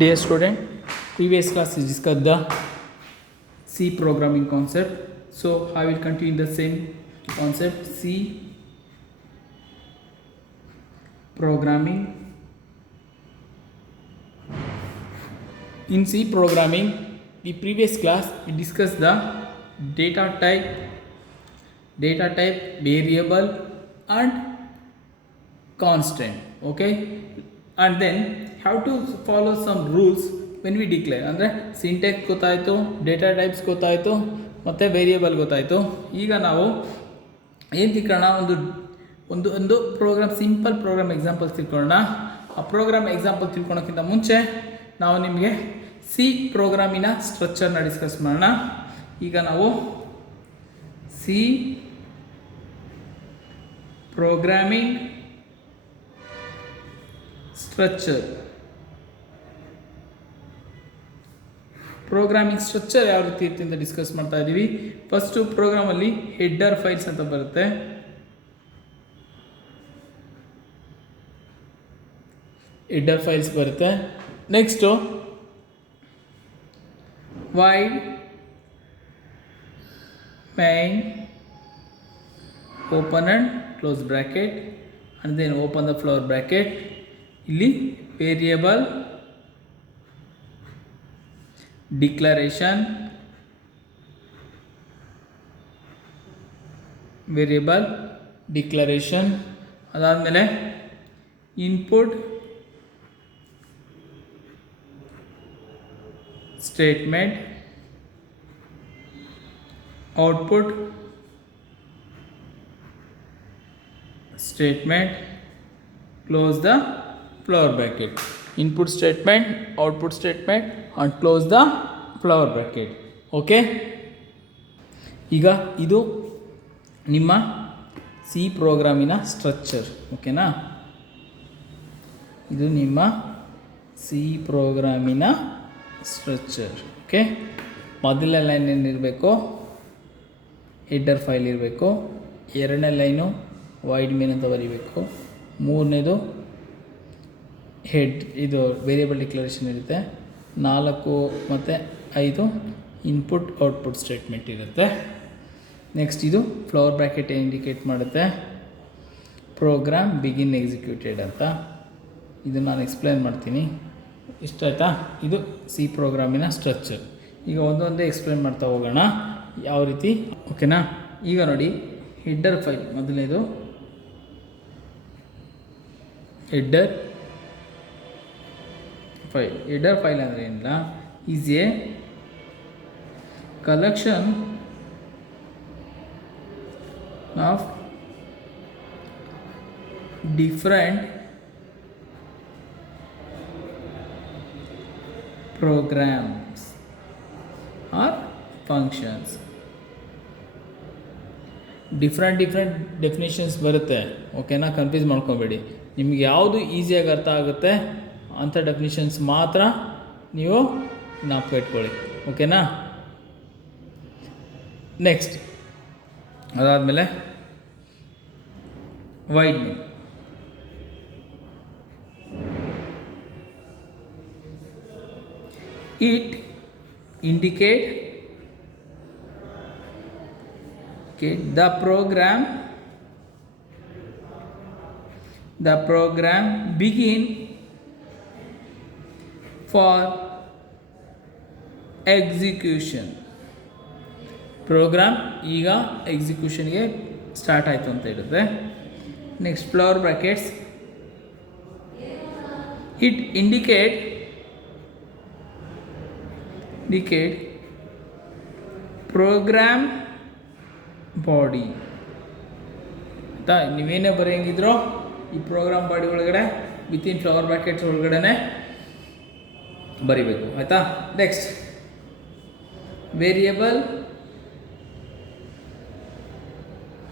Dear student, previous class is discussed the C programming concept. So I will continue the same concept, C programming. In C programming, the previous class we discussed the data type, variable and constant. Okay, and then have to follow some rules when we declare. ಅಂದರೆ syntax ಗೊತ್ತಾಯಿತು, data types ಗೊತ್ತಾಯಿತು, ಮತ್ತು variable ಗೊತ್ತಾಯಿತು. ಈಗ ನಾವು ಏನು ತಿಳ್ಕೊಳ್ಳೋಣ, ಒಂದು ಪ್ರೋಗ್ರಾಮ್, ಸಿಂಪಲ್ ಪ್ರೋಗ್ರಾಮ್ ಎಕ್ಸಾಂಪಲ್ಸ್ ತಿಳ್ಕೊಳ್ಳೋಣ. ಆ ಪ್ರೋಗ್ರಾಮ್ ಎಕ್ಸಾಂಪಲ್ ತಿಳ್ಕೊಳೋಕ್ಕಿಂತ ಮುಂಚೆ ನಾವು ನಿಮಗೆ ಸಿ ಪ್ರೋಗ್ರಾಮಿನ ಸ್ಟ್ರಕ್ಚರ್ನ ಡಿಸ್ಕಸ್ ಮಾಡೋಣ. ಈಗ ನಾವು C programming structure, programming structure ಯಾವ ರೀತಿ ಇರುತ್ತೆ ಅಂತ ಡಿಸ್ಕಸ್ ಮಾಡ್ತಾ ಇದ್ದೀವಿ. ಫಸ್ಟು ಪ್ರೋಗ್ರಾಮಲ್ಲಿ ಹೆಡ್ಡರ್ ಫೈಲ್ಸ್ ಅಂತ ಬರುತ್ತೆ. ಹೆಡ್ಡರ್ ಫೈಲ್ಸ್ ಬರುತ್ತೆ. Next wide main open and close bracket and then open the flower bracket. ಇಲ್ಲಿ ವೇರಿಯೇಬಲ್ ಡಿಕ್ಲರೇಷನ್, ಅದಾದಮೇಲೆ input statement, output statement, close the flower bracket. Input statement, output statement and close the flower bracket. Okay, ಈಗ ಇದು ನಿಮ್ಮ C ಪ್ರೋಗ್ರಾಮಿನ structure. ಓಕೆನಾ, ಇದು ನಿಮ್ಮ C ಪ್ರೋಗ್ರಾಮಿನ structure. Okay, ಮೊದಲನೇ line ಏನಿರಬೇಕು, ಹೆಡ್ಡರ್ ಫೈಲ್ ಇರಬೇಕು. ಎರಡನೇ ಲೈನು ವೈಡ್ ಮೇನ್ ಅಂತ ಬರೀಬೇಕು. ಮೂರನೇದು ಇದು ವೇರಿಯೇಬಲ್ ಡಿಕ್ಲರೇಷನ್ ಇರುತ್ತೆ. 4 ಮತ್ತು 5 ಇನ್ಪುಟ್ ಔಟ್ಪುಟ್ ಸ್ಟೇಟ್ಮೆಂಟ್ ಇರುತ್ತೆ. ನೆಕ್ಸ್ಟ್ ಇದು ಫ್ಲವರ್ ಬ್ರ್ಯಾಕೆಟ್ ಇಂಡಿಕೇಟ್ ಮಾಡುತ್ತೆ ಪ್ರೋಗ್ರಾಮ್ ಬಿಗಿನ್ ಎಕ್ಸಿಕ್ಯೂಟೆಡ್ ಅಂತ. ಇದು ನಾನು ಎಕ್ಸ್ಪ್ಲೈನ್ ಮಾಡ್ತೀನಿ. ಇಷ್ಟ ಆಯಿತಾ? ಇದು ಸಿ ಪ್ರೋಗ್ರಾಮಿನ ಸ್ಟ್ರಕ್ಚರ್. ಈಗ ಒಂದೊಂದೇ ಎಕ್ಸ್ಪ್ಲೈನ್ ಮಾಡ್ತಾ ಹೋಗೋಣ ಯಾವ ರೀತಿ. ಓಕೆನಾ, ಈಗ ನೋಡಿ, ಹೆಡ್ಡರ್ ಫೈಲ್ ಮೊದಲನೇದು. ಹೆಡ್ಡರ್ ಫೈಲ್ ಅಂದರೆ ಏನಿಲ್ಲ, is a collection of different programs or functions. Different definitions ಬರುತ್ತೆ. ಓಕೆನಾ, ಕನ್ಫ್ಯೂಸ್ ಮಾಡ್ಕೊಬೇಡಿ. ನಿಮ್ಗೆ ಯಾವುದು ಈಸಿಯಾಗಿ ಅರ್ಥ ಆಗುತ್ತೆ ಅಂಥ ಡೆಫಿನೇಷನ್ಸ್ ಮಾತ್ರ ನೀವು ಜ್ಞಾಪಕ ಇಟ್ಕೊಳ್ಳಿ. ಓಕೆನಾ, ನೆಕ್ಸ್ಟ್ ಅದಾದಮೇಲೆ void main. It indicate the program begin for execution. Program ಈಗ ಎಕ್ಸಿಕ್ಯೂಷನ್ಗೆ ಸ್ಟಾರ್ಟ್ ಆಯಿತು ಅಂತ ಇರುತ್ತೆ. Next flower brackets. It indicate program body ಅಂತ. ನೀವೇನೇ ಬರೆಯಂಗಿದ್ರೋ ಈ ಪ್ರೋಗ್ರಾಮ್ ಬಾಡಿ ಒಳಗಡೆ ವಿತಿನ್ ಫ್ಲವರ್ ಬ್ರ್ಯಾಕೆಟ್ಸ್ ಒಳಗಡೆ ಬರಿಬೇಕು. ಆಯಿತಾ? Next variable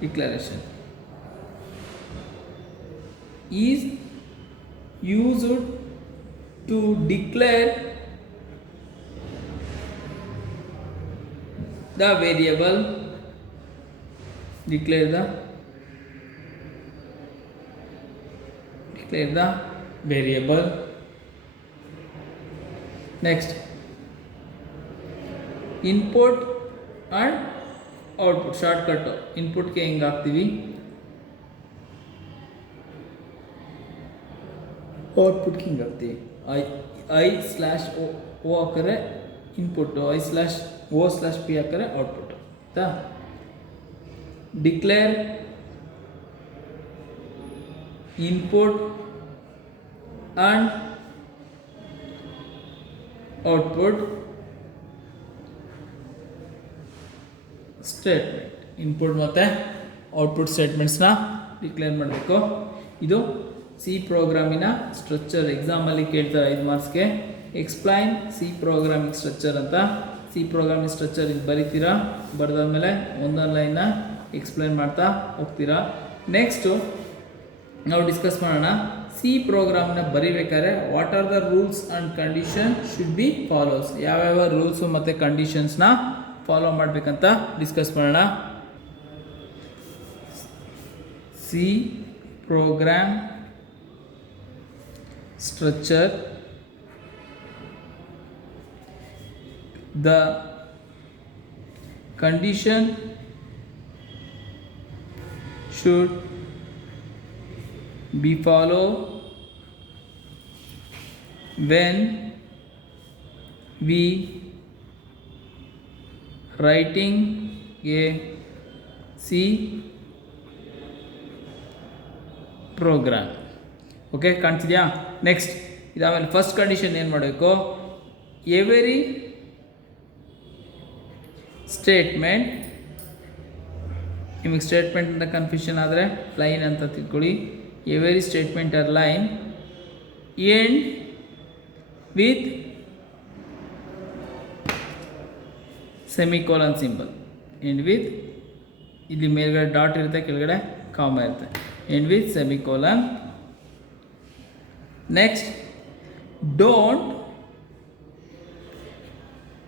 declaration is used to declare the variable, declare the variable next input and output shortcut ಇನ್ಪುಟ್ಗೆ ಹಿಂಗೆ ಹಾಕ್ತೀವಿ, ಔಟ್ಪುಟ್ಗೆ ಹಿಂಗೆ ಹಾಕ್ತೀವಿ. ಐ/ಓ ಹಾಕಿದ್ರೆ ಇನ್ಪುಟ್ಟು, I/O/P ಹಾಕಿದ್ರೆ ಔಟ್ಪುಟ್ ಆಯಿತಾ. Declare input and output statement. Input ಮತ್ತು ಔಟ್ಪುಟ್ ಸ್ಟೇಟ್ಮೆಂಟ್ಸ್ನ ಡಿಕ್ಲೇರ್ ಮಾಡಬೇಕು. ಇದು ಸಿ ಪ್ರೋಗ್ರಾಮಿನ ಸ್ಟ್ರಕ್ಚರ್. ಎಕ್ಸಾಮಲ್ಲಿ ಕೇಳ್ತಾರೆ 5 ಮಾರ್ಕ್ಸ್ಗೆ. ಎಕ್ಸ್ಪ್ಲೈನ್ ಸಿ ಪ್ರೋಗ್ರಾಮಿಂಗ್ ಸ್ಟ್ರಕ್ಚರ್ ಅಂತ. ಸಿ ಪ್ರೋಗ್ರಾಮಿಂಗ್ ಸ್ಟ್ರಕ್ಚರ್ ಇದು ಬರೀತೀರಾ, ಬರೆದಾದ್ಮೇಲೆ ಒಂದೊಂದು ಲೈನ್ನ ಎಕ್ಸ್ಪ್ಲೈನ್ ಮಾಡ್ತಾ ಹೋಗ್ತೀರಾ. ನೆಕ್ಸ್ಟು ನಾವು ಡಿಸ್ಕಸ್ ಮಾಡೋಣ, ಸಿ ಪ್ರೋಗ್ರಾಮ್ನ ಬರೀಬೇಕಾದ್ರೆ what are the rules and condition should be follows. ಯಾವ್ಯಾವ ರೂಲ್ಸು ಮತ್ತು ಕಂಡೀಷನ್ಸ್ನ ಫಾಲೋ ಮಾಡಬೇಕಂತ ಡಿಸ್ಕಸ್ ಮಾಡೋಣ. C program structure, the condition should be followed when we writing a C program. Okay, ಕಾಣ್ತಿದೆಯಾ? ನೆಕ್ಸ್ಟ್ ಇದಾದಮೇಲೆ ಫಸ್ಟ್ ಕಂಡೀಷನ್ ಏನು ಮಾಡಬೇಕು, ಎವರಿ ಸ್ಟೇಟ್ಮೆಂಟ್, ನಿಮಗೆ ಸ್ಟೇಟ್ಮೆಂಟಿಂದ ಕನ್ಫ್ಯೂಷನ್ ಆದರೆ ಲೈನ್ ಅಂತ ತಿಳ್ಕೊಳ್ಳಿ. Every statement or line end with semicolon symbol. End with, ಇಲ್ಲಿ ಮೇಲ್ಗಡೆ ಡಾಟ್ ಇರುತ್ತೆ, ಕೆಳಗಡೆ ಕಾಮ ಇರುತ್ತೆ. End with semicolon. Next, don't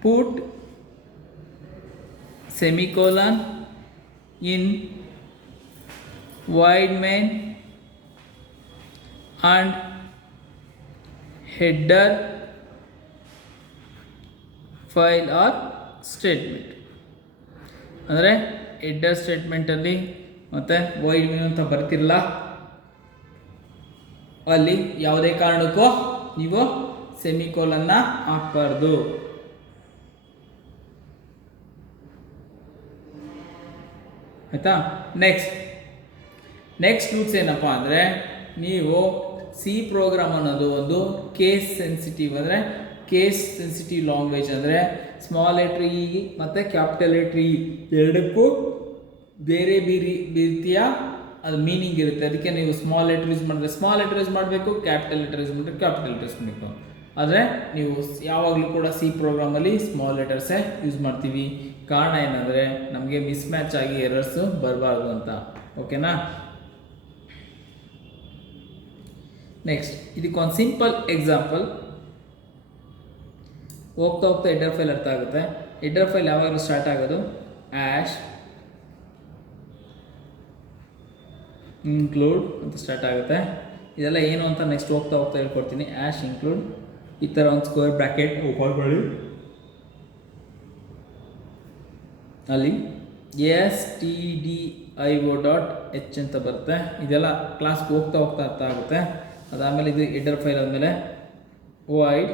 put semicolon in void main and header file or statement. ಅಂದರೆ ಹೆಡರ್ ಸ್ಟೇಟ್ಮೆಂಟಲ್ಲಿ ಮತ್ತು void main ಅಂತ ಬರ್ತಿರಲ್ಲ, ಅಲ್ಲಿ ಯಾವುದೇ ಕಾರಣಕ್ಕೂ ನೀವು ಸೆಮಿಕೋಲನ್ನ ಹಾಕಬಾರ್ದು. ಆಯಿತಾ? ನೆಕ್ಸ್ಟ್ ರೂಲ್ಸ್ ಏನಪ್ಪ ಅಂದರೆ, ನೀವು ಸಿ ಪ್ರೋಗ್ರಾಮ್ ಅನ್ನೋದು ಒಂದು ಕೇಸ್ ಸೆನ್ಸಿಟಿವ್, ಅಂದರೆ ಕೇಸ್ ಸೆನ್ಸಿಟಿವ್ ಲ್ಯಾಂಗ್ವೇಜ್. ಅಂದರೆ ಸ್ಮಾಲ್ ಲೆಟ್ರ್ ಇ ಮತ್ತು ಕ್ಯಾಪಿಟಲ್ ಲೆಟ್ರ್ ಇ ಎರಡಕ್ಕೂ ಬೇರೆ ರೀತಿಯ ಅದು ಮೀನಿಂಗ್ ಇರುತ್ತೆ. ಅದಕ್ಕೆ ನೀವು ಸ್ಮಾಲ್ ಲೆಟರ್ ಯೂಸ್ ಮಾಡಿದ್ರೆ ಸ್ಮಾಲ್ ಲೆಟರ್ ಯೂಸ್ ಮಾಡಬೇಕು, ಕ್ಯಾಪಿಟಲ್ ಲೆಟರ್ ಯೂಸ್ ಮಾಡಿದ್ರೆ ಕ್ಯಾಪಿಟಲ್ ಲೆಟರ್ ಯೂಸ್ ಮಾಡಬೇಕು. ಆದರೆ ನೀವು ಯಾವಾಗಲೂ ಕೂಡ ಸಿ ಪ್ರೋಗ್ರಾಮಲ್ಲಿ ಸ್ಮಾಲ್ ಲೆಟರ್ಸೇ ಯೂಸ್ ಮಾಡ್ತೀವಿ. ಕಾರಣ ಏನಂದರೆ ನಮಗೆ ಮಿಸ್ ಮ್ಯಾಚ್ ಆಗಿ ಎರರ್ಸು ಬರಬಾರ್ದು ಅಂತ. ಓಕೆನಾ? ನೆಕ್ಸ್ಟ್ ಇದಕ್ಕೊಂದು ಸಿಂಪಲ್ ಎಕ್ಸಾಂಪಲ್. ಹೋಗ್ತಾ ಹೋಗ್ತಾ ಹೆಡರ್ ಫೈಲ್ ಅರ್ಥ ಆಗುತ್ತೆ. ಹೆಡರ್ ಫೈಲ್ ಯಾವಾಗಲೂ ಸ್ಟಾರ್ಟ್ ಆಗೋದು ಆ್ಯಶ್ ಇನ್ಕ್ಲೂಡ್ ಅಂತ ಸ್ಟಾರ್ಟ್ ಆಗುತ್ತೆ. ಇದೆಲ್ಲ ಏನು ಅಂತ ನೆಕ್ಸ್ಟ್ ಹೋಗ್ತಾ ಹೇಳ್ಕೊಡ್ತೀನಿ. ಆ್ಯಶ್ ಇನ್ಕ್ಲೂಡ್ ಈ ಥರ ಒಂದು ಸ್ಕ್ವೇರ್ ಬ್ರ್ಯಾಕೆಟ್ ಓಪನ್ ಮಾಡಿ, ಅಲ್ಲಿ stdio.h ಅಂತ ಬರುತ್ತೆ. ಇದೆಲ್ಲ ಕ್ಲಾಸ್ಗೆ ಹೋಗ್ತಾ ಅರ್ಥ ಆಗುತ್ತೆ. ಅದಾದಮೇಲೆ ಇದು ಹೆಡರ್ ಫೈಲ್ ಆದಮೇಲೆ void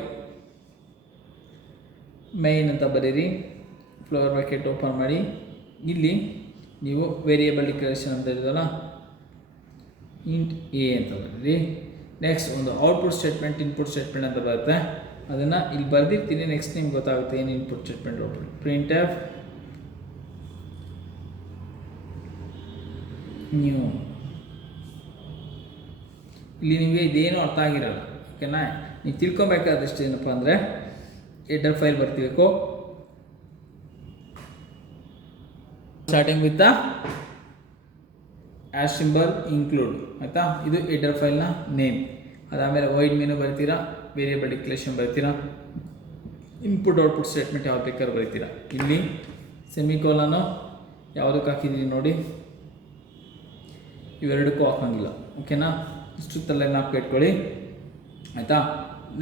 main ಅಂತ ಬರೀರಿ, ಫ್ಲವರ್ ಬ್ರ್ಯಾಕೆಟ್ ಓಪನ್ ಮಾಡಿ. ಇಲ್ಲಿ ನೀವು ವೇರಿಯೇಬಲ್ ಡಿಕ್ಲರೇಷನ್ ಅಂತ ಇರೋದಲ್ಲ, ಇಂಟ್ ಎ ಅಂತ ಬರೀರಿ. ನೆಕ್ಸ್ಟ್ ಒಂದು ಔಟ್ಪುಟ್ ಸ್ಟೇಟ್ಮೆಂಟ್, ಇನ್ಪುಟ್ ಸ್ಟೇಟ್ಮೆಂಟ್ ಅಂತ ಬರುತ್ತೆ. ಅದನ್ನು ಇಲ್ಲಿ ಬರೆದಿರ್ತೀನಿ, ನೆಕ್ಸ್ಟ್ ನಿಮ್ಗೆ ಗೊತ್ತಾಗುತ್ತೆ ಏನು input statement output. Print F new. ಇಲ್ಲಿ ನಿಮಗೆ ಇದೇನು ಅರ್ಥ ಆಗಿರಲ್ಲ. ಓಕೆನಾ? ನೀವು ತಿಳ್ಕೊಬೇಕಾದಷ್ಟು ಏನಪ್ಪ ಅಂದರೆ ಹೆಡರ್ ಫೈಲ್ ಬರ್ತಿಬೇಕು, starting with the hash symbol include. ಆಯಿತಾ? ಇದು ಹೆಡರ್ ಫೈಲ್ನ ನೇಮ್. ಅದಾದಮೇಲೆ ವೈಡ್ ಮೆನು ಬರ್ತೀರಾ, ವೇರಿಯೇಬಲ್ ಡಿಕ್ಲರೇಷನ್ ಬರ್ತೀರಾ, ಇನ್ಪುಟ್ ಔಟ್ಪುಟ್ ಸ್ಟೇಟ್ಮೆಂಟ್ ಯಾವ್ದು ಬೇಕಾದ್ರೂ ಬರ್ತೀರಾ. ಇಲ್ಲಿ ಸೆಮಿಕೋಲನು ಯಾವುದಕ್ಕೆ ಹಾಕಿದ್ದೀವಿ ನೋಡಿ, ಇವೆರಡಕ್ಕೂ ಹಾಕಂಗಿಲ್ಲ. ಓಕೆನಾ? ಇಷ್ಟು ತಲೆ ನಾಲ್ಕು ಇಟ್ಕೊಳ್ಳಿ. ಆಯಿತಾ?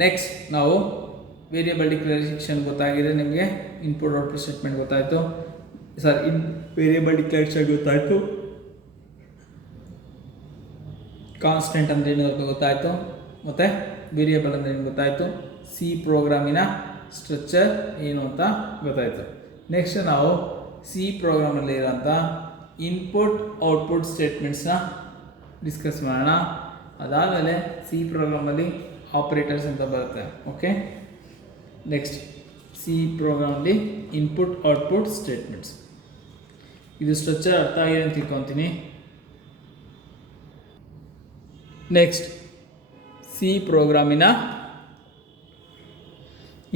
ನೆಕ್ಸ್ಟ್ ನಾವು ವೇರಿಯಬಲ್ ಡಿಕ್ಲರೇಷನ್ ಗೊತ್ತಾಗಿದೆ ನಿಮಗೆ, ಇನ್ಪುಟ್ ಔಟ್ಪುಟ್ ಸ್ಟೇಟ್ಮೆಂಟ್ ಗೊತ್ತಾಯಿತು, ವೇರಿಯಬಲ್ ಡಿಕ್ಲರೇಷನ್ ಗೊತ್ತಾಯಿತು, ಕಾನ್ಸ್ಟೆಂಟ್ ಅಂದರೆ ಏನು ಅಂತ ಗೊತ್ತಾಯಿತು, ಮತ್ತು ವೇರಿಯಬಲ್ ಅಂದರೆ ಏನು ಗೊತ್ತಾಯಿತು, ಸಿ ಪ್ರೋಗ್ರಾಮಿನ ಸ್ಟ್ರಕ್ಚರ್ ಏನು ಅಂತ ಗೊತ್ತಾಯಿತು. ನೆಕ್ಸ್ಟ್ ನಾವು ಸಿ ಪ್ರೋಗ್ರಾಮಲ್ಲಿ ಇರೋಂಥ ಇನ್ಪುಟ್ ಔಟ್ಪುಟ್ ಸ್ಟೇಟ್ಮೆಂಟ್ಸ್ನ ಡಿಸ್ಕಸ್ ಮಾಡೋಣ. ಅದಾದಮೇಲೆ ಸಿ ಪ್ರೋಗ್ರಾಮಲ್ಲಿ ಆಪ್ರೇಟರ್ಸ್ ಅಂತ ಬರುತ್ತೆ. ಓಕೆ, ನೆಕ್ಸ್ಟ್ ಸಿ ಪ್ರೋಗ್ರಾಮಲ್ಲಿ ಇನ್ಪುಟ್ ಔಟ್ಪುಟ್ ಸ್ಟೇಟ್ಮೆಂಟ್ಸ್. ಇದು ಸ್ಟ್ರಕ್ಚರ್ ಅರ್ಥ ಆಗಿದೆ ಅಂತ ತಿಳ್ಕೊತೀನಿ. ನೆಕ್ಸ್ಟ್ ಸಿ ಪ್ರೋಗ್ರಾಮಿನ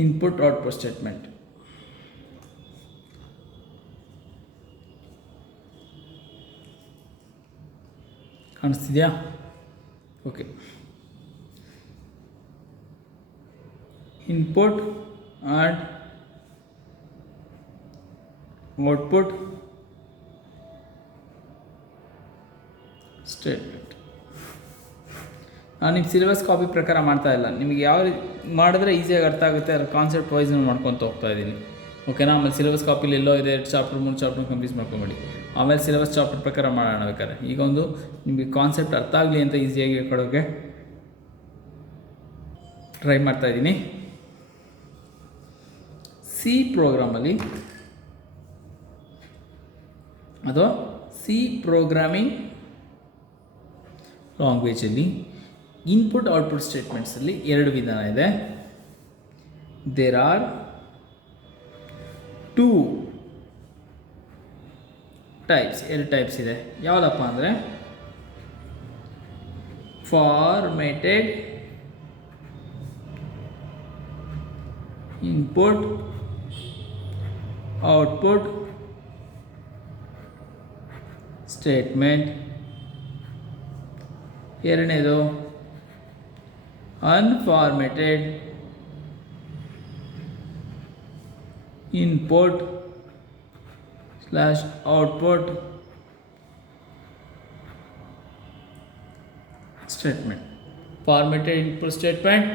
ಇನ್ಪುಟ್ ಔಟ್ಪುಟ್ ಸ್ಟೇಟ್ಮೆಂಟ್. ಕಾಣಿಸ್ತಿದೆಯಾ? Okay, input and output statement. ನಾನು ನಿಮ್ಮ ಸಿಲೆಬಸ್ ಕಾಪಿ ಪ್ರಕಾರ ಮಾಡ್ತಾ ಇಲ್ಲ, ನಿಮಗೆ ಯಾವ ಮಾಡಿದ್ರೆ ಈಸಿಯಾಗಿ ಅರ್ಥ ಆಗುತ್ತೆ ಅದ್ರ ಕಾನ್ಸೆಪ್ಟ್ ವೈಸ್ ಮಾಡ್ಕೊತ ಹೋಗ್ತಾ ಇದ್ದೀನಿ. ಓಕೆನಾ? ಆಮೇಲೆ ಸಿಲೆಬಸ್ ಕಾಪಿಲಿ ಎಲ್ಲೋ ಇದೆ 2 ಚಾಪ್ಟರ್ 3 ಚಾಪ್ಟರ್ ಕಂಪ್ಲೀಟ್ ಮಾಡ್ಕೊಂಬಿಡಿ. ಆಮೇಲೆ ಸಿಲೆಬಸ್ ಚಾಪ್ಟರ್ ಪ್ರಕಾರ ಮಾಡೋಣ ಬೇಕಾದ್ರೆ. ಈಗ ಒಂದು ನಿಮಗೆ ಕಾನ್ಸೆಪ್ಟ್ ಅರ್ಥ ಆಗಲಿ ಅಂತ ಈಸಿಯಾಗಿ ಹೇಳ್ಕೊಡೋಕ್ಕೆ ಟ್ರೈ ಮಾಡ್ತಾ ಇದ್ದೀನಿ. ಸಿ ಪ್ರೋಗ್ರಾಮಲ್ಲಿ ಅಥವಾ ಸಿ ಪ್ರೋಗ್ರಾಮಿಂಗ್ ಲ್ಯಾಂಗ್ವೇಜಲ್ಲಿ ಇನ್ಪುಟ್ ಔಟ್ಪುಟ್ ಸ್ಟೇಟ್ಮೆಂಟ್ಸಲ್ಲಿ 2 ವಿಧಾನ ಇದೆ. ದೇರ್ ಆರ್ 2 ಟೈಪ್ಸ್, 2 ಟೈಪ್ಸ್ ಇದೆ. ಯಾವುದಪ್ಪ ಅಂದರೆ ಫಾರ್ಮೇಟೆಡ್ ಇನ್ಪುಟ್ ಔಟ್ಪುಟ್ ಸ್ಟೇಟ್ಮೆಂಟ್, ಎರಡನೇದು unformatted input slash output statement. Formatted input statement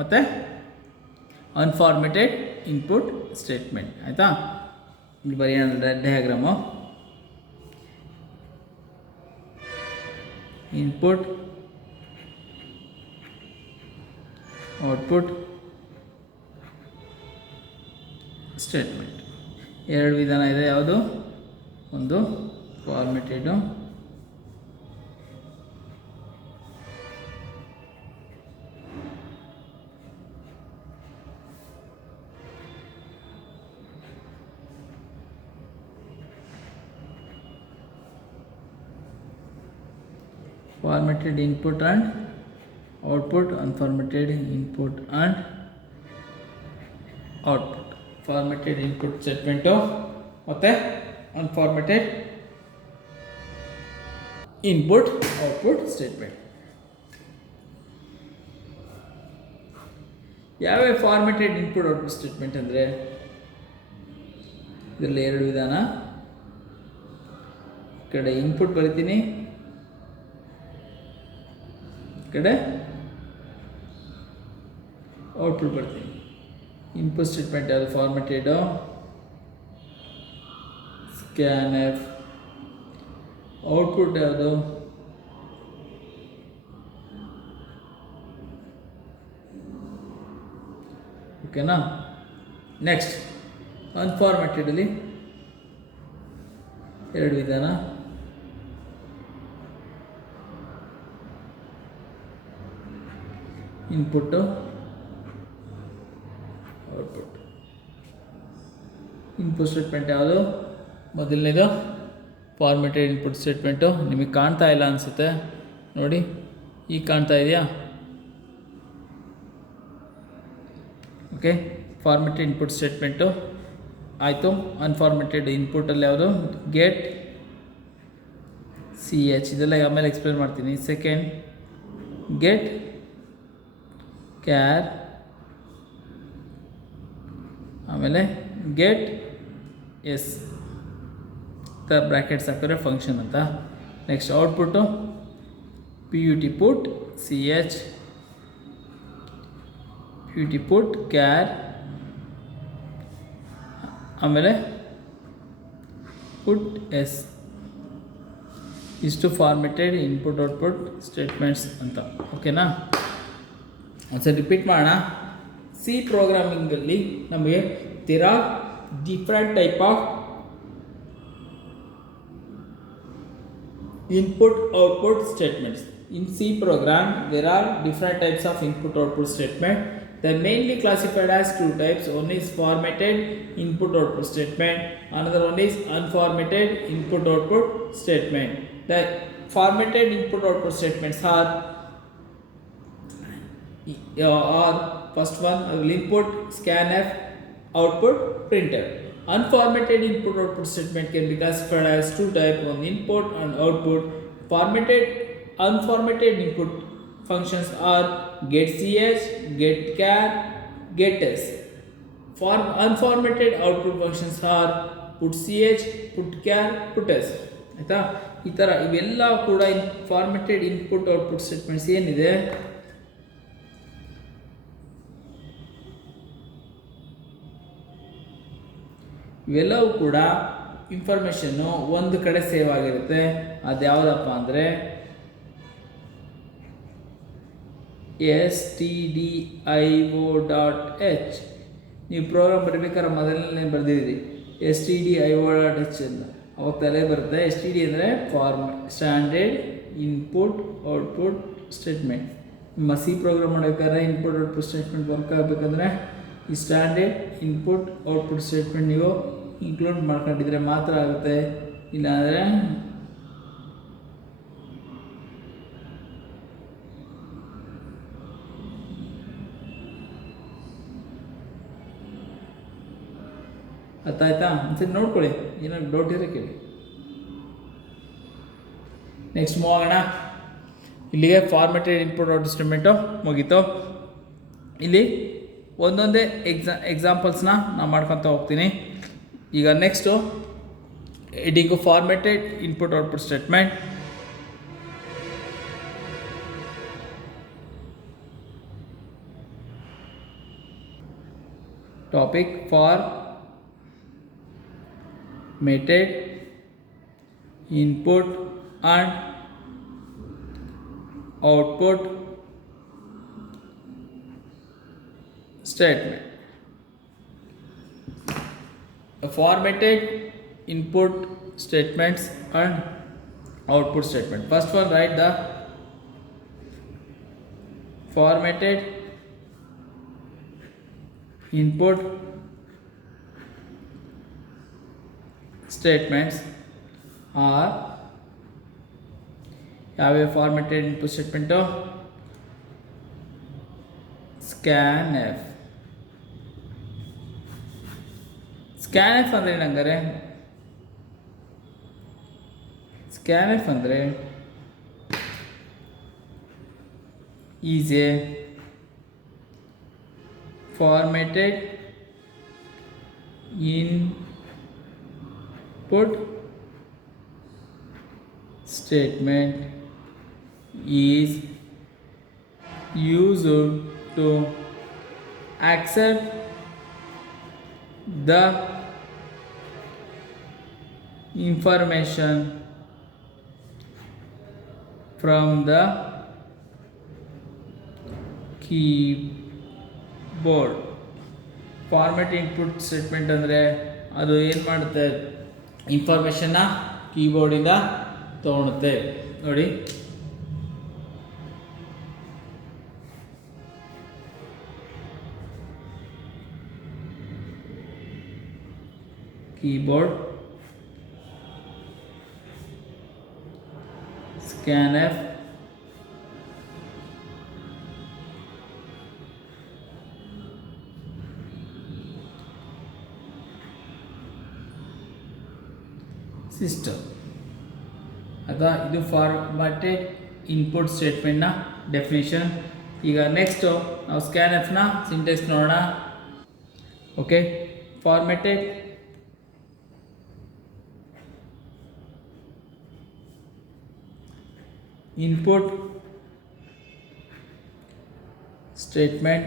ಮತ್ತು ಅನ್ಫಾರ್ಮೇಟೆಡ್ ಇನ್ಪುಟ್ ಸ್ಟೇಟ್ಮೆಂಟ್. ಆಯಿತಾ? ಇಲ್ಲಿ ಬರೆಯೋಣ ಡಯಾಗ್ರಾಮು. ಇನ್ಪುಟ್ ಔಟ್ಪುಟ್ ಸ್ಟೇಟ್ಮೆಂಟ್ 2 ವಿಧಾನ ಇದೆ. ಯಾವುದು? ಒಂದು ಫಾರ್ಮೇಟೆಡು, formatted input and output, unformatted input and output. Formatted input statement ಮತ್ತೆ unformatted input output statement. ಯಾವ ಫಾರ್ಮ್ಯಾಟೆಡ್ ಇನ್ಪುಟ್ ಔಟ್ಪುಟ್ ಸ್ಟೇಟ್ಮೆಂಟ್ ಅಂದರೆ ಇದರಲ್ಲಿ 2 ವಿಧಾನ. ಈ ಕಡೆ ಇನ್ಪುಟ್ ಬರಿತೀನಿ, ಕಡೆ ಔಟ್ಪುಟ್ ಬರ್ತೀನಿ. ಇನ್ಪುಟ್ ಸ್ಟೇಟ್ಮೆಂಟ್ ಯಾವುದು? ಫಾರ್ಮ್ಯಾಟೆಡು, ಸ್ಕ್ಯಾನ್ಎಫ್. ಔಟ್ಪುಟ್ ಯಾವುದು? ಓಕೆನಾ? ನೆಕ್ಸ್ಟ್ ಅನ್ಫಾರ್ಮ್ಯಾಟೆಡಲ್ಲಿ 2 ವಿಧಾನ. Input, output. ಇನ್ಪುಟ್ ಸ್ಟೇಟ್ಮೆಂಟ್ ಯಾವುದು? ಮೊದಲನೇದು ಫಾರ್ಮ್ಯಾಟೆಡ್ ಇನ್ಪುಟ್ ಸ್ಟೇಟ್ಮೆಂಟು. ನಿಮಗೆ ಕಾಣ್ತಾ ಇಲ್ಲ ಅನಿಸುತ್ತೆ ನೋಡಿ, ಈಗ ಕಾಣ್ತಾ ಇದೆಯಾ? ಓಕೆ, ಫಾರ್ಮ್ಯಾಟೆಡ್ ಇನ್ಪುಟ್ ಸ್ಟೇಟ್ಮೆಂಟು ಆಯಿತು. ಅನ್ಫಾರ್ಮ್ಯಾಟೆಡ್ ಇನ್ಪುಟಲ್ಲಿ ಯಾವುದು? Get, C H. ಇದೆಲ್ಲ ಆಮೇಲೆ ಎಕ್ಸ್ಪ್ಲೇನ್ ಮಾಡ್ತೀನಿ. ಸೆಕೆಂಡ್ ಗೆಟ್ ಕ್ಯಾರ್, ಆಮೇಲೆ ಗೆಟ್ ಎಸ್ ಬ್ರ್ಯಾಕೆಟ್ಸ್ ಹಾಕಿದ್ರೆ ಫಂಕ್ಷನ್ ಅಂತ. Next output P U T put C H, T put char ಆಮೇಲೆ ಪುಟ್ ಎಸ್ ಇಷ್ಟು ಫಾರ್ಮೆಟೆಡ್ ಇನ್ಪುಟ್ ಔಟ್ಪುಟ್ ಸ್ಟೇಟ್ಮೆಂಟ್ಸ್ ಅಂತ. ಓಕೆನಾ? ಒಂದ್ಸರಿ ರಿಪೀಟ್ ಮಾಡೋಣ. ಸಿ ಪ್ರೋಗ್ರಾಮಿಂಗಲ್ಲಿ ನಮಗೆ there are different type of input output statements. In C program there are different types of input output statement. They are mainly classified as two types. One is formatted input output statement, another one is unformatted input output statement. The formatted input output statements are first one will input scanf, output printer. Unformatted input output statement can be classified as two types, one input and output. Unformatted input functions are getch, getchar, gettS. For unformatted output functions are putch, putchar, putS. ಆಯಿತಾ? ಈ ಥರ ಇವೆಲ್ಲ ಕೂಡ ಫಾರ್ಮೆಟೆಡ್ input output statements ಏನಿದೆ ಇವೆಲ್ಲವೂ ಕೂಡ information ಒಂದು ಕಡೆ ಸೇವ್ ಆಗಿರುತ್ತೆ. ಅದು ಯಾವುದಪ್ಪ ಅಂದರೆ stdio.h. ನೀವು ಪ್ರೋಗ್ರಾಮ್ ಬರಬೇಕಾದ್ರೆ ಮೊದಲನೇ ಬರೆದಿದ್ದೀರಿ stdio.h ಅಂತ, ಅವಾಗ ತಲೆ ಬರುತ್ತೆ. STD ಅಂದರೆ ಸ್ಟ್ಯಾಂಡರ್ಡ್ ಇನ್ಪುಟ್ ಔಟ್ಪುಟ್ ಸ್ಟೇಟ್ಮೆಂಟ್. ನಿಮ್ಮ ಸಿ ಪ್ರೋಗ್ರಾಮ್ ಮಾಡಬೇಕಾದ್ರೆ ಇನ್ಪುಟ್ ಔಟ್ಪುಟ್ ಸ್ಟೇಟ್ಮೆಂಟ್ ವರ್ಕ್ ಆಗಬೇಕಂದ್ರೆ ಈ ಸ್ಟ್ಯಾಂಡರ್ಡ್ ಇನ್ಪುಟ್ ಔಟ್ಪುಟ್ ಸ್ಟೇಟ್ಮೆಂಟ್ ನೀವು ಇನ್ಕ್ಲೂಡ್ ಮಾಡ್ಕೊಂಡಿದ್ರೆ ಮಾತ್ರ ಆಗುತ್ತೆ. ಇಲ್ಲಾಂದರೆ ಅರ್ಥ ಆಯ್ತಾ? ಒಂದ್ಸರಿ ನೋಡ್ಕೊಳ್ಳಿ, ಏನಾದ್ರು ಡೌಟ್ ಇದ್ರೆ ಕೇಳಿ. ನೆಕ್ಸ್ಟ್ ಮೂವ್ ಆಗೋಣ. ಇಲ್ಲಿಗೆ ಫಾರ್ಮೆಟೆಡ್ ಇನ್ಪುಟ್ ಔಟ್ಪುಟ್ ಸ್ಟೇಟ್ಮೆಂಟು ಮುಗೀತು. ಇಲ್ಲಿ ಒಂದೊಂದೇ ಎಕ್ಸಾಂಪಲ್ಸ್ನ ನಾನು ಮಾಡ್ಕೊತ ಹೋಗ್ತೀನಿ. ಈಗ next heading formatted input output statement. Topic formatted input and output statement. Formatted input statements and output statement. First one, write the formatted input statements are have a formatted input statement of scanf. Scanf ಅಂದರೆ ಏನಂದರೆ scanf ಅಂದರೆ is a formatted input statement is used to accept the information from the keyboard. Format input statement ಅಂದರೆ ಅದು ಏನು ಮಾಡುತ್ತೆ, ಇನ್ಫಾರ್ಮೇಷನ್ನ ಕೀಬೋರ್ಡಿಂದ ತೊಗೊಳುತ್ತೆ. ನೋಡಿ, keyboard, scanf, system. ಅಥವಾ ಇದು ಫಾರ್ಮ್ಯಾಟೆಡ್ ಇನ್ಪುಟ್ ಸ್ಟೇಟ್ಮೆಂಟ್ನ ಡೆಫಿನೇಷನ್. ಈಗ ನೆಕ್ಸ್ಟು ನಾವು ಸ್ಕ್ಯಾನ್ಎಫ್ನ ಸಿಂಟೆಕ್ಸ್ ನೋಡೋಣ. Okay, formatted input statement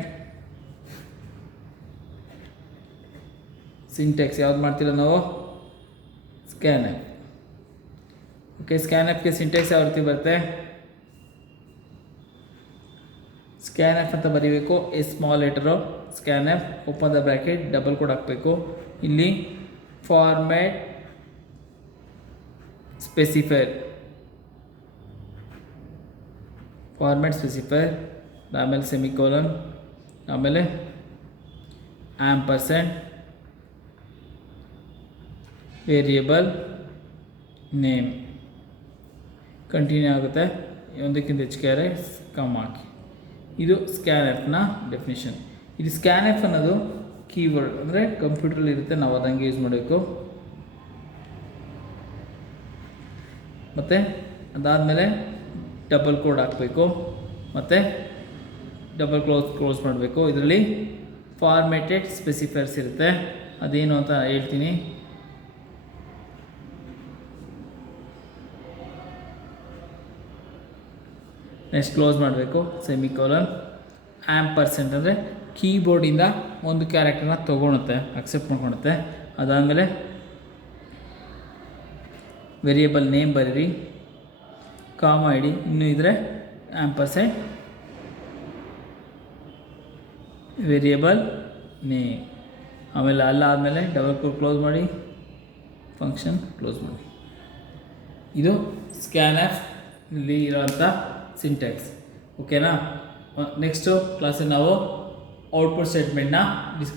syntax ಯಾವ್ದು ಮಾಡ್ತಿಲ್ಲ ನಾವು ಸ್ಕ್ಯಾನ್ ಆ್ಯಪ್. ಓಕೆ, ಸ್ಕ್ಯಾನ್ ಆ್ಯಪ್ಗೆ ಸಿಂಟ್ಯಾಕ್ಸ್ ಯಾವ ರೀತಿ ಬರುತ್ತೆ? ಸ್ಕ್ಯಾನ್ ಆ್ಯಪ್ ಅಂತ ಬರೀಬೇಕು, A small letter scanf, open the bracket, double quote ಹಾಕಬೇಕು. ಇಲ್ಲಿ ಫಾರ್ಮ್ಯಾಟ್ ಸ್ಪೆಸಿಫೈರ್, ಆಮೇಲೆ ಸೆಮಿಕೋಲನ್, ಆಮೇಲೆ ಆಂಪರ್ಸೆಂಟ್, ವೇರಿಯೇಬಲ್ ನೇಮ್, ಕಂಟಿನ್ಯೂ ಆಗುತ್ತೆ. ಒಂದಕ್ಕಿಂತ ಹೆಚ್ಚಿಗೆ ಕಮ್ ಹಾಕಿ. ಇದು ಸ್ಕ್ಯಾನ್ ಆ್ಯಪ್ನ ಡೆಫಿನೇಷನ್. ಇದು ಸ್ಕ್ಯಾನ್ ಆ್ಯಪ್ ಅನ್ನೋದು ಕೀವರ್ಡ್, ಅಂದರೆ ಕಂಪ್ಯೂಟ್ರಲ್ಲಿ ಇರುತ್ತೆ, ನಾವು ಅದಂಗೆ ಯೂಸ್ ಮಾಡಬೇಕು. ಮತ್ತು ಅದಾದಮೇಲೆ ಡಬಲ್ ಕೋಡ್ ಹಾಕಬೇಕು, ಮತ್ತು ಡಬಲ್ ಕ್ಲೋಸ್ ಮಾಡಬೇಕು. ಇದರಲ್ಲಿ ಫಾರ್ಮ್ಯಾಟೆಡ್ ಸ್ಪೆಸಿಫೈರ್ಸ್ ಇರುತ್ತೆ, ಅದೇನು ಅಂತ ಹೇಳ್ತೀನಿ. ನೆಕ್ಸ್ಟ್ ಕ್ಲೋಸ್ ಮಾಡಬೇಕು, ಸೆಮಿಕೋಲನ್. ಆಂಪರ್ಸೆಂಟ್ ಅಂದರೆ ಕೀಬೋರ್ಡಿಂದ ಒಂದು ಕ್ಯಾರೆಕ್ಟರ್ನ ತೊಗೊಳುತ್ತೆ, ಅಕ್ಸೆಪ್ಟ್ ಮಾಡ್ಕೊಳುತ್ತೆ. ಅದಾದಮೇಲೆ ವೇರಿಯೇಬಲ್ ನೇಮ್ ಬರೀರಿ, ಕಾಮ ಇಡಿ, ಇನ್ನೂ ಇದ್ದರೆ ಆಂಪರ್ಸೆಂಟ್ ವೇರಿಯೇಬಲ್ ನೇಮ್. ಆಮೇಲೆ ಆದಮೇಲೆ ಡಬಲ್ ಕೋಡ್ ಕ್ಲೋಸ್ ಮಾಡಿ, ಫಂಕ್ಷನ್ ಕ್ಲೋಸ್ ಮಾಡಿ. ಇದು ಸ್ಕ್ಯಾನ್ ಆ್ಯಪ್ ಇಲ್ಲಿ ಇರೋಂಥ ಸಿಂಟ್ಯಾಕ್ಸ್. ಓಕೆನಾ? ನೆಕ್ಸ್ಟು ಕ್ಲಾಸಲ್ಲಿ ನಾವು ಔಟ್ಪುಟ್ ಸ್ಟೇಟ್ಮೆಂಟ್ನ ಡಿಸ್ಕಸ್